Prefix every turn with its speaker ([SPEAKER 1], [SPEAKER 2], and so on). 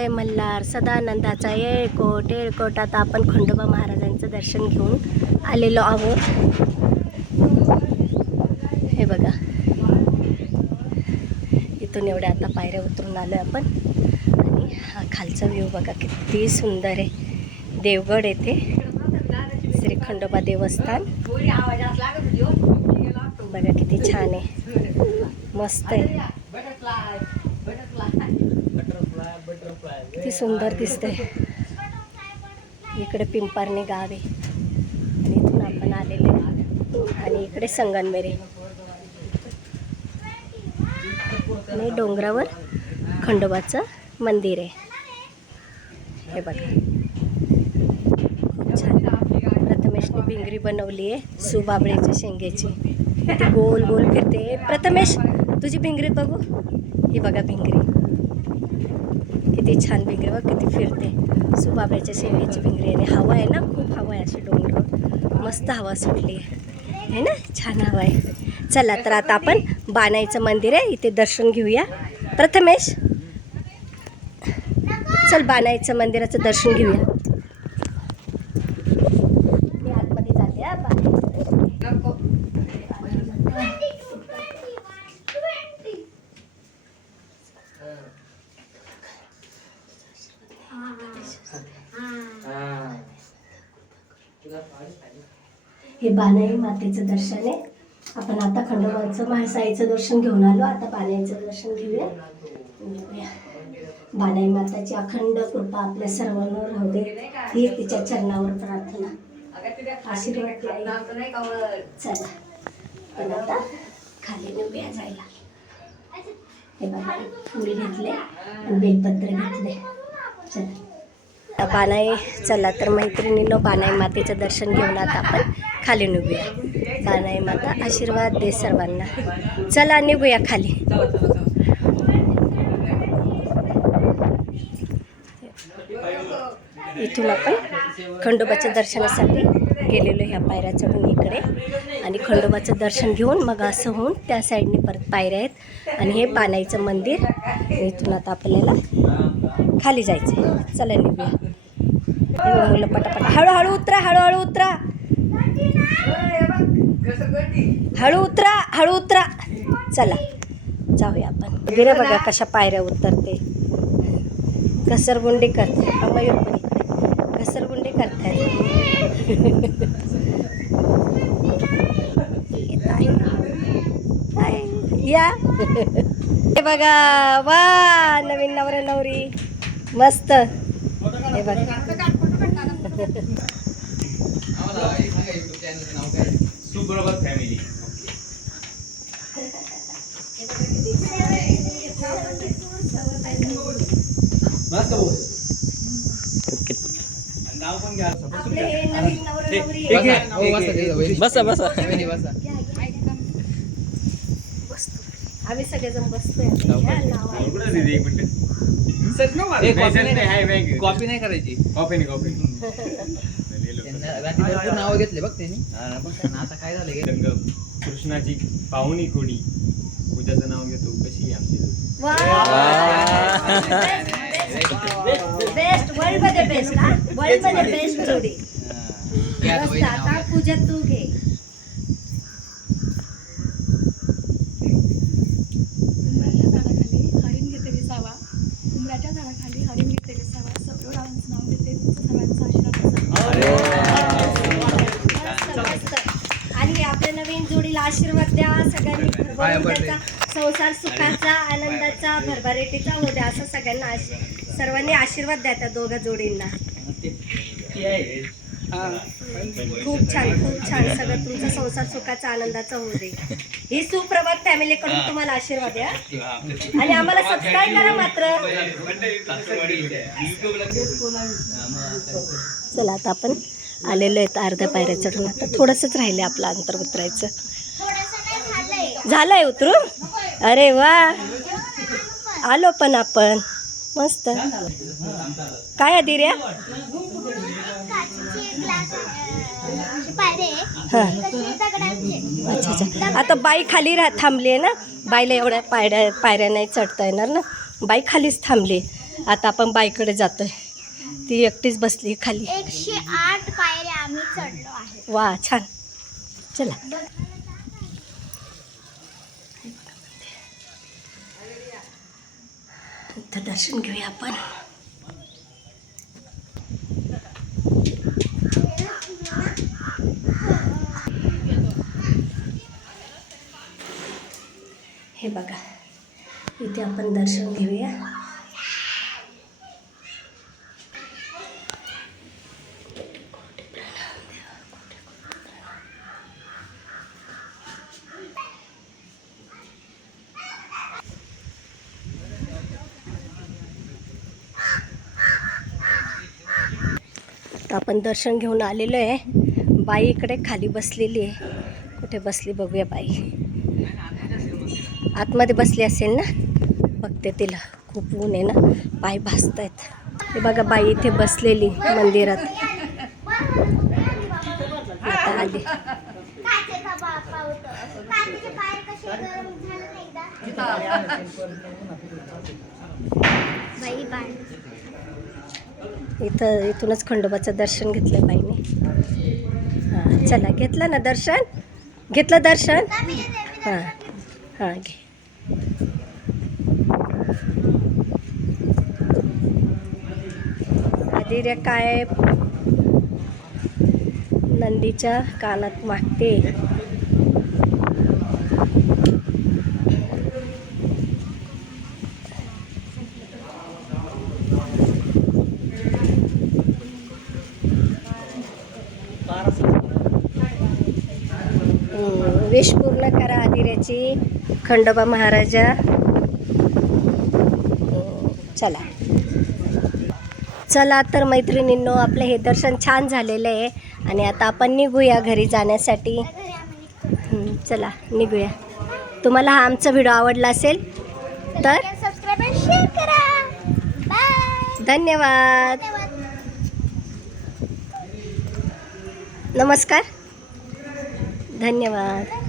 [SPEAKER 1] जय मल्हार सदानंदाचा येळकोट येळकोटात आपण खंडोबा महाराजांचं दर्शन घेऊन आलेलो आहोत. हे बघा. इथून एवढ्या आता पायऱ्या उतरून आलो आपण. आणि हा खालचा व्ह्यू बघा किती सुंदर आहे. देवगड येथे. श्री खंडोबा देवस्थान. बघा किती छान आहे. मस्त आहे. किती सुंदर दिसतंय. इकडे पिंपारणे गाव आहे. आणि इथून आपण आलेले आणि इकडे संगनमेरे आणि डोंगरावर खंडोबाचं मंदिर आहे. हे बघा. खूप छान. प्रथमेशने भिंगरी बनवली आहे सुबाबळेच्या शेंगेची. ती गोल गोल फिरते. प्रथमेश तुझी भिंगरी बघू? ही बघा भिंगरी किती छान भिंगरी बघ किती फिरते. सुबाबळ्याच्या शेंग्याची भिंगरी आणि हवा आहे ना खूप हवा आहे अशी डोंगर मस्त हवा सुटली. आहे है ना? छान हवा आहे. चला तर आता आपण बाणाईचं मंदिर आहे इथे दर्शन घेऊया. प्रथमेश चल बाणाईचं मंदिराचं दर्शन घेऊया मी आतमध्ये जाते हा बाणाईचं दर्शन. हे बाणाई मातेचं दर्शन आहे. आपण आता खंडोबाचं महासाईचं दर्शन घेऊन आलो. आता बाणाईचं दर्शन घेऊया. घेऊया. बाणाई माताची अखंड कृपा आपल्या सर्वांवर राहू दे. ही तिच्या चरणावर प्रार्थना. आशीर्वाद चला. पण आता खाली उभ्या जायला. हे बघा फुल घेतले बेलपत्र घेतले चला. आता बाणाई चला तर मैत्रिणीनं बाणाई मातेचं दर्शन घेऊन आता आपण खाली निघूया. बाणाई माता आशीर्वाद दे सर्वांना. चला निघूया खाली. इथून आपण खंडोबाच्या दर्शनासाठी गेलेलो ह्या पायऱ्या चढून इकडे आणि खंडोबाचं दर्शन घेऊन मग असं होऊन त्या साईडने परत पायऱ्या आहेत. आणि हे बाणाईचं मंदिर इथून आता आपल्याला खाली जायचं आहे चला निघूया. मुलं पटापट. हळूहळू उतरा हळूहळू उतरा. हळू उतरा हळू उतरा. चला जाऊया आपण. वगैरे बघा कशा पायऱ्या उतरते. घसरगुंडी करते मयूर पण इकडे. घसरगुंडी करतायत. या हे बघा वा नवीन नवरा नवरी मस्त. हे बघा.
[SPEAKER 2] सुप्रभात फॅमिली नाव पण घ्या.
[SPEAKER 1] हे
[SPEAKER 3] बसा बसा.
[SPEAKER 1] आम्ही सगळेजण बसतोय
[SPEAKER 2] एक मिनिट.
[SPEAKER 3] कॉपी नाही
[SPEAKER 2] हाय बॅग
[SPEAKER 3] कॉपी नाही करायची. भरपूर नावं घेतले बघ त्यांनी. आता काय झालं
[SPEAKER 2] कृष्णाची पाहुणी कोणी? पूजाचं नाव घेतो. कशी आहे आमची.
[SPEAKER 1] बेस्ट वर्ल्डमध्ये बेस्ट हा? वर्ल्डमध्ये बेस्ट जोडी
[SPEAKER 3] घ्या
[SPEAKER 1] मस्त
[SPEAKER 3] वहिनी
[SPEAKER 1] आता
[SPEAKER 3] नाव.
[SPEAKER 1] पूजा तू घे
[SPEAKER 4] उंबराच्या झाडाखाली हरिण घेते विसावा उंबराच्या झाडाखाली हरिण घेते विसावा सगळं नाव घेते तुमचं सर्वांचा आशीर्वाद असावा
[SPEAKER 1] मस्त मस्त आणि आपल्या नवीन जोडीला आशीर्वाद द्या सगळ्यांनी
[SPEAKER 3] पाया
[SPEAKER 1] भरभरून
[SPEAKER 3] पडले.
[SPEAKER 1] त्याचा संसार सुखाचा आनंदाचा भरभराटीचा होऊ द्या असं सगळ्यांना आशी- सर्वांनी आशीर्वाद द्या त्या दोघा जोडींना. खूप छान खूप छान सगळं तुमचा संसार सुखाचा आनंदाचा होऊ दे. ही सुप्रभात फॅमिलीकडून तुम्हाला आशीर्वाद द्या. आणि आम्हाला सबस्क्राईब करा मात्र. चला आता आपण आलेलो आहेत अर्ध्या पायऱ्या चढून आता थोडंसंच राहिले आपलं अंतर उतरायचं झालंय उतरू? अरे वा. आलो पण आपण. मस्त. काय हां. अच्छा अच्छा. आता बाई खाली रा थांबली आहे ना? बाईला एवढ्या पायऱ्या पायऱ्या नाही चढता येणार ना? बाई खालीच थांबली. आता आपण बाईकडे जातोय. ती एकटीच बसली खाली.
[SPEAKER 5] एकशे आठ पायऱ्या आम्ही चढलो आहे.
[SPEAKER 1] वा छान. चला. इथं दर्शन घेऊया आपण हे बघा इथे आपण दर्शन घेऊया आपण दर्शन घेऊन आलेलो आहे. बाई इकडे खाली बसलेली आहे. कुठे बसली बघूया बाई. आतमध्ये बसली असेल ना? बघते तिला. खूप ऊन आहे ना? पाय भासत आहेत हे बघा बाई इथे बसलेली मंदिरात. आता आली.
[SPEAKER 5] बाई बाय
[SPEAKER 1] इथं इथूनच खंडोबाचं दर्शन घेतलं बाईने. हां चला घेतलं ना दर्शन? घेतलं दर्शन? हां हां घे. आधी काय? नंदीच्या कानात मागते. विश पूर्ण करा आदिराची खंडोबा महाराजा. चला. चला तर मैत्रिणींनो आपलं हे दर्शन छान झालेलं आहे. आणि आता आपण निघूया घरी जाण्यासाठी. चला निघूया. तुम्हाला हा आमचा व्हिडिओ आवडला असेल तर
[SPEAKER 5] शेअर करा धन्यवाद.
[SPEAKER 1] नमस्कार. धन्यवाद.